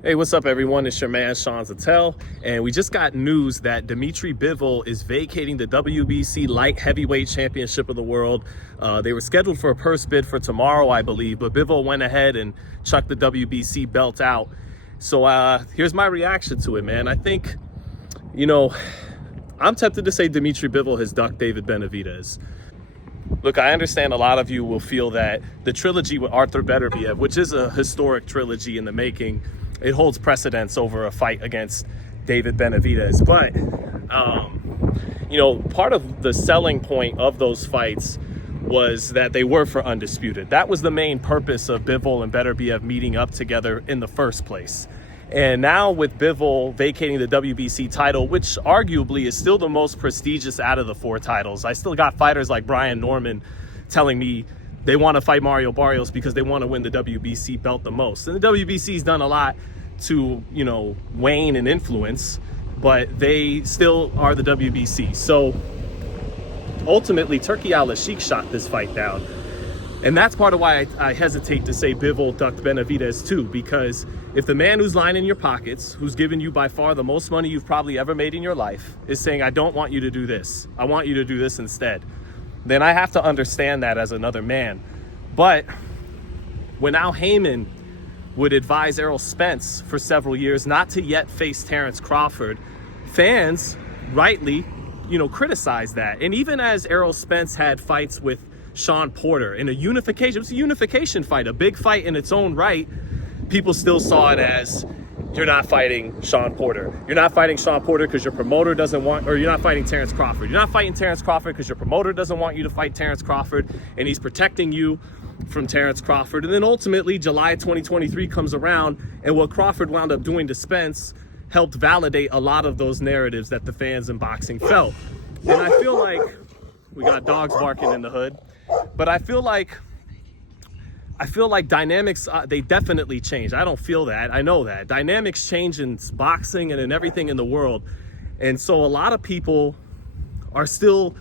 Hey, what's up, everyone? It's your man, Sean Zittel, and we just got news that Dmitry Bivol is vacating the WBC Light Heavyweight Championship of the World. They were scheduled for a purse bid for tomorrow, I believe, but Bivol went ahead and chucked the WBC belt out. So here's my reaction to it, man. I think, I'm tempted to say Dmitry Bivol has ducked David Benavidez. Look, I understand a lot of you will feel that the trilogy with Arthur Beterbiev, which is a historic trilogy in the making, it holds precedence over a fight against David Benavidez. But, part of the selling point of those fights was that they were for undisputed. That was the main purpose of Bivol and Beterbiev meeting up together in the first place. And now with Bivol vacating the WBC title, which arguably is still the most prestigious out of the four titles, I still got fighters like Brian Norman telling me they want to fight Mario Barrios because they want to win the WBC belt the most. And the WBC's done a lot to, wane in influence, but they still are the WBC. So ultimately, Turki Al-Sheikh shot this fight down. And that's part of why I hesitate to say Bivol ducked Benavidez too, because if the man who's lining your pockets, who's given you by far the most money you've probably ever made in your life, is saying, I don't want you to do this, I want you to do this instead, then I have to understand that as another man. But when Al Haymon would advise Errol Spence for several years not to yet face Terrence Crawford, fans rightly, criticized that. And even as Errol Spence had fights with Sean Porter in a unification, it was a unification fight, a big fight in its own right, people still saw it as, you're not fighting Sean Porter. You're not fighting Sean Porter because your promoter doesn't want, or you're not fighting Terrence Crawford. You're not fighting Terrence Crawford because your promoter doesn't want you to fight Terrence Crawford, and he's protecting you from Terrence Crawford. And then ultimately, July 2023 comes around, and what Crawford wound up doing to Spence helped validate a lot of those narratives that the fans in boxing felt. And I feel like we got dogs barking in the hood, but I feel like dynamics, they definitely change. I don't feel that. I know that. Dynamics change in boxing and in everything in the world. And so a lot of people are still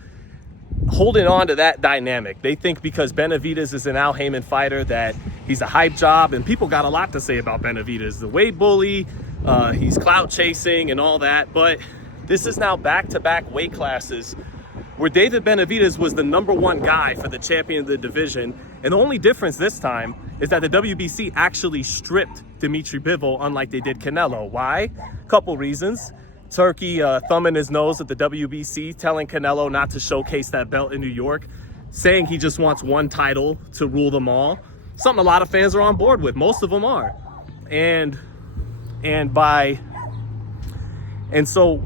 holding on to that dynamic. They think because Benavidez is an Al Haymon fighter that he's a hype job, and people got a lot to say about Benavidez. The weight bully, he's clout chasing and all that. But this is now back-to-back weight classes where David Benavidez was the #1 guy for the champion of the division. And the only difference this time is that the WBC actually stripped Dmitry Bivol, unlike they did Canelo. Why? Couple reasons. Turkey thumbing his nose at the WBC, telling Canelo not to showcase that belt in New York, saying he just wants one title to rule them all. Something a lot of fans are on board with. Most of them are. So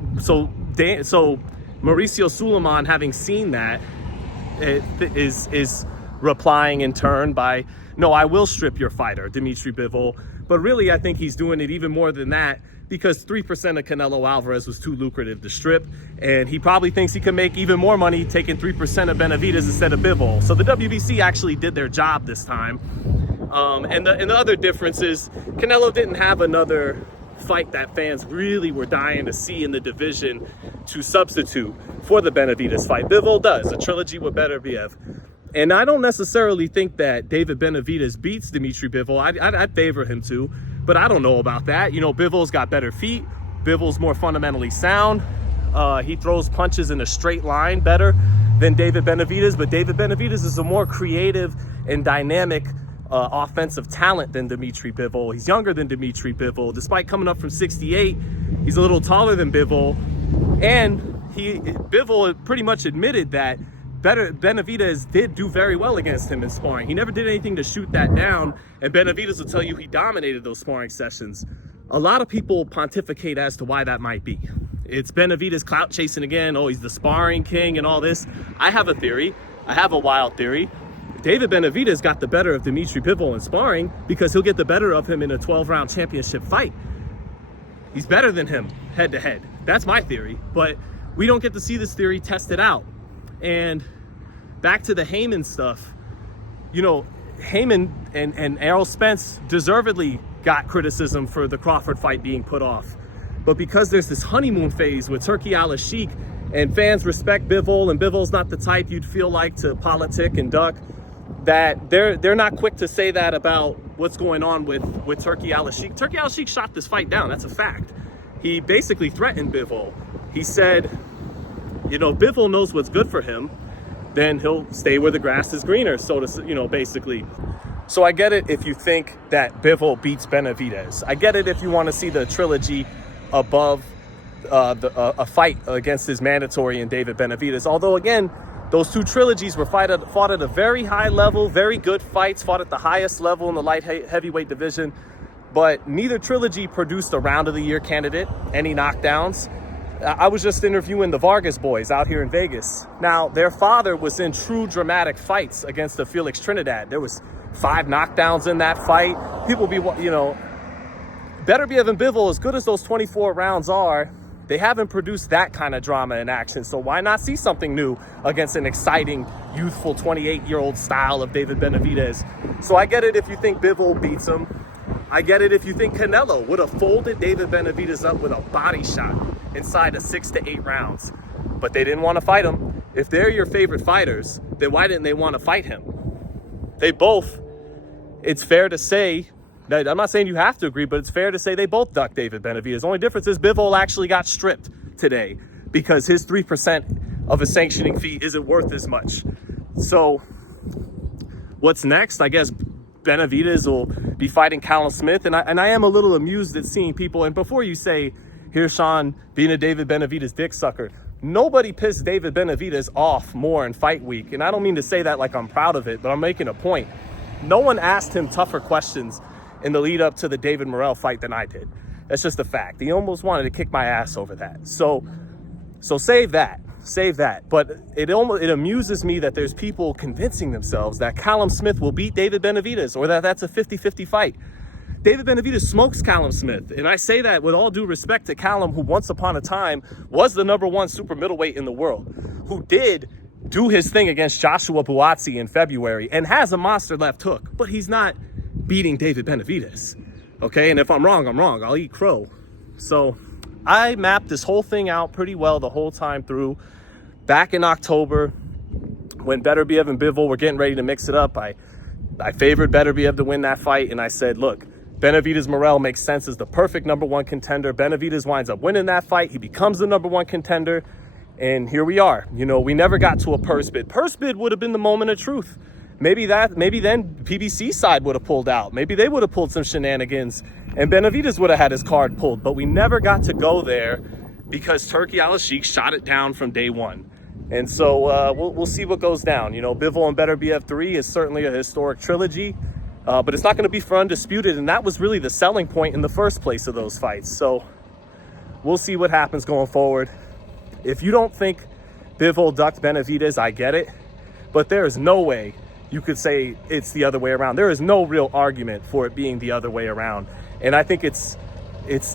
Mauricio Suleiman, having seen that, is replying in turn by, no, I will strip your fighter, Dmitry Bivol. But really, I think he's doing it even more than that, because 3% of Canelo Alvarez was too lucrative to strip, and he probably thinks he can make even more money taking 3% of Benavidez instead of Bivol. So the WBC actually did their job this time. And the other difference is Canelo didn't have another fight that fans really were dying to see in the division to substitute for the Benavidez fight. Bivol does, a trilogy with Beterbiev. And I don't necessarily think that David Benavidez beats Dmitry Bivol. I'd favor him to, but I don't know about that. Bivol's got better feet. Bivol's more fundamentally sound. He throws punches in a straight line better than David Benavidez, but David Benavidez is a more creative and dynamic offensive talent than Dmitry Bivol. He's younger than Dmitry Bivol. Despite coming up from 68, he's a little taller than Bivol. And Bivol pretty much admitted that Benavidez did do very well against him in sparring. He never did anything to shoot that down, and Benavidez will tell you he dominated those sparring sessions. A lot of people pontificate as to why that might be. It's Benavidez clout chasing again. Oh, he's the sparring king and all this. I have a theory. I have a wild theory. David Benavidez got the better of Dmitry Bivol in sparring because he'll get the better of him in a 12-round championship fight. He's better than him head-to-head. That's my theory, but we don't get to see this theory tested out. And back to the Haymon stuff, Haymon and Errol Spence deservedly got criticism for the Crawford fight being put off. But because there's this honeymoon phase with Turki Al-Sheikh, and fans respect Bivol, and Bivol's not the type you'd feel like to politic and duck, that they're not quick to say that about what's going on with Turki Al-Sheikh. Turki Al-Sheikh shot this fight down. That's a fact. He basically threatened Bivol. He said, you know, Bivol knows what's good for him, then he'll stay where the grass is greener, so to, you know, basically. So I get it if you think that Bivol beats Benavidez. I get it if you want to see the trilogy above a fight against his mandatory and David Benavidez. Although, again, those two trilogies were fought at a very high level, very good fights, fought at the highest level in the light heavyweight division. But neither trilogy produced a round of the year candidate, any knockdowns. I was just interviewing the Vargas boys out here in Vegas. Now, their father was in true dramatic fights against the Felix Trinidad. There was 5 knockdowns in that fight. People be, you know, Beterbiev and Bivol, as good as those 24 rounds are, they haven't produced that kind of drama in action. So why not see something new against an exciting, youthful 28-year-old style of David Benavidez? So I get it if you think Bivol beats him. I get it if you think Canelo would have folded David Benavidez up with a body shot inside of 6 to 8 rounds. But they didn't want to fight him. If they're your favorite fighters, then why didn't they want to fight him? They both, it's fair to say, that I'm not saying you have to agree, but it's fair to say they both ducked David Benavidez. The only difference is Bivol actually got stripped today because his 3% of a sanctioning fee isn't worth as much. So what's next? I guess Benavidez will be fighting Callum Smith. And I am a little amused at seeing people, and before you say, here's Sean being a David Benavidez dick sucker, nobody pissed David Benavidez off more in fight week. And I don't mean to say that like I'm proud of it, but I'm making a point. No one asked him tougher questions in the lead up to the David Morrell fight than I did. That's just a fact. He almost wanted to kick my ass over that. So save that. But it amuses me that there's people convincing themselves that Callum Smith will beat David Benavidez or that that's a 50-50 fight. David Benavidez smokes Callum Smith. And I say that with all due respect to Callum, who once upon a time was the #1 super middleweight in the world, who did do his thing against Joshua Buatsi in February and has a monster left hook, but he's not beating David Benavidez. Okay, and if I'm wrong, I'm wrong. I'll eat crow. So I mapped this whole thing out pretty well the whole time through. Back in October, when Beterbiev and Bivol were getting ready to mix it up, I favored Beterbiev to win that fight, and I said, look, Benavidez Morrell makes sense as the perfect #1 contender. Benavidez winds up winning that fight. He becomes the #1 contender, and here we are. You know, we never got to a purse bid. Purse bid would have been the moment of truth. Maybe then PBC side would have pulled out. Maybe they would have pulled some shenanigans and Benavidez would have had his card pulled. But we never got to go there because Turki Al-Sheikh shot it down from day one. And so we'll see what goes down. You know, Bivol and Beterbiev 3 is certainly a historic trilogy, but it's not going to be for undisputed. And that was really the selling point in the first place of those fights. So we'll see what happens going forward. If you don't think Bivol ducked Benavidez, I get it. But there is no way you could say it's the other way around. There is no real argument for it being the other way around. And I think it's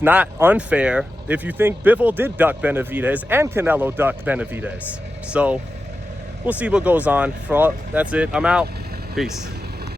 not unfair if you think Bivol did duck Benavidez and Canelo ducked Benavidez. So we'll see what goes on. That's it. I'm out. Peace.